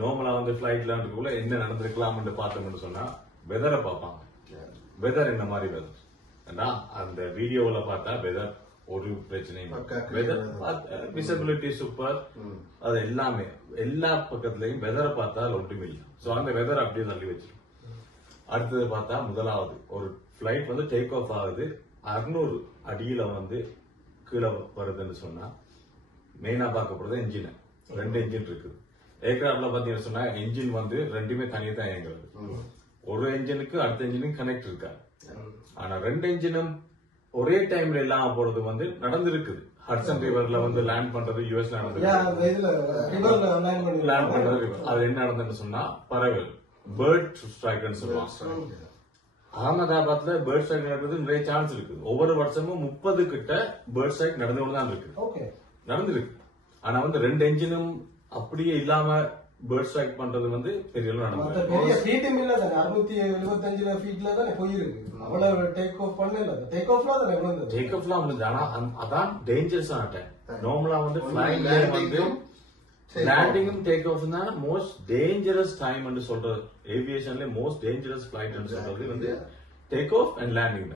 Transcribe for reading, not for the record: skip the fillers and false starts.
நார்மலா வந்து பிளைட்ல இருக்குள்ள என்ன நடந்திருக்கலாம்னு பார்த்தோம்னு சொன்னா வெதரை பார்ப்பாங்க. வெதர் இந்த மாதிரி வெதர் ஏன்னா அந்த வீடியோல பார்த்தா வெதர் ஒரு பிரச்சனையும் வெதர் விசிபிலிட்டி சூப்பர், அது எல்லாமே எல்லா பக்கத்துலயும் வெதரை பார்த்தா ஒன்றுமே இல்லை. சோ அந்த வெதர் அப்படியே தள்ளி வச்சிருக்கும். அடுத்தது பார்த்தா முதலாவது ஒரு பிளைட் வந்து டேக் ஆஃப் ஆகுது 600 அடியில வந்து கீழே வருதுன்னு சொன்னா மெயினா பார்க்க போறது என்ஜின். 2 என்ஜின் இருக்குது. ஏர்கிராப்ட்ல பாத்தீங்கன்னு சொன்னா என்ஜின் வந்து ரெண்டுமே தனித்தான் இயங்குறது. ஒரு என்ஜினுக்கு அடுத்த என்ஜினுக்கு கனெக்ட் இருக்காது. ஆனா 2 என்ஜினும் ஒரே டைம்ல எல்லாம் போறது வந்து நடந்திருக்குது. ஹட்சன் ரிவர்ல வந்து லேண்ட் பண்றது யூஎஸ் நடந்தது. அது என்ன நடந்ததுன்னு சொன்னா பறவை பேர்ட் ஸ்ட்ரைக்னு சொல்லுவாங்க. அகமதாபாத்ல பேர்ட் ஸ்ட்ரைக் நடக்கிறது நிறைய சான்ஸ் இருக்கு. ஒவ்வொரு வருஷமும் 30 கிட்ட பேர்ட் ஸ்ட்ரைக் நடந்து கொண்டுதான் இருக்கு, நடந்திருக்கு. ஆனா வந்து 2 என்ஜினும் அப்படியே இல்லாம பேர்ட் ஸ்ட்ரைக் பண்றது வந்து பெரிய நடந்தது. பெரிய ஃபீட்டும் இல்ல சார், 675 ஃபீட்ல தான் போயிருக்கு. அவ்வளவு டேக் ஆஃப் பண்ணல, டேக் ஆஃப்ல தான் விழுந்தது. டேக் ஆஃப்லாம் வந்து ஆனா அதான் டேஞ்சரஸான டைம். நார்மலா வந்து ஃளைங் வந்து லேண்டிங்கும் டேக் ஆஃப் தான் மோஸ்ட் டேஞ்சரஸ் டைம் என்று சொல்றது. ஏவியேஷன்ல மோஸ்ட் டேஞ்சரஸ் ஃளைட் என்று சொல்றது வந்து டேக் ஆஃப் அண்ட் லேண்டிங்.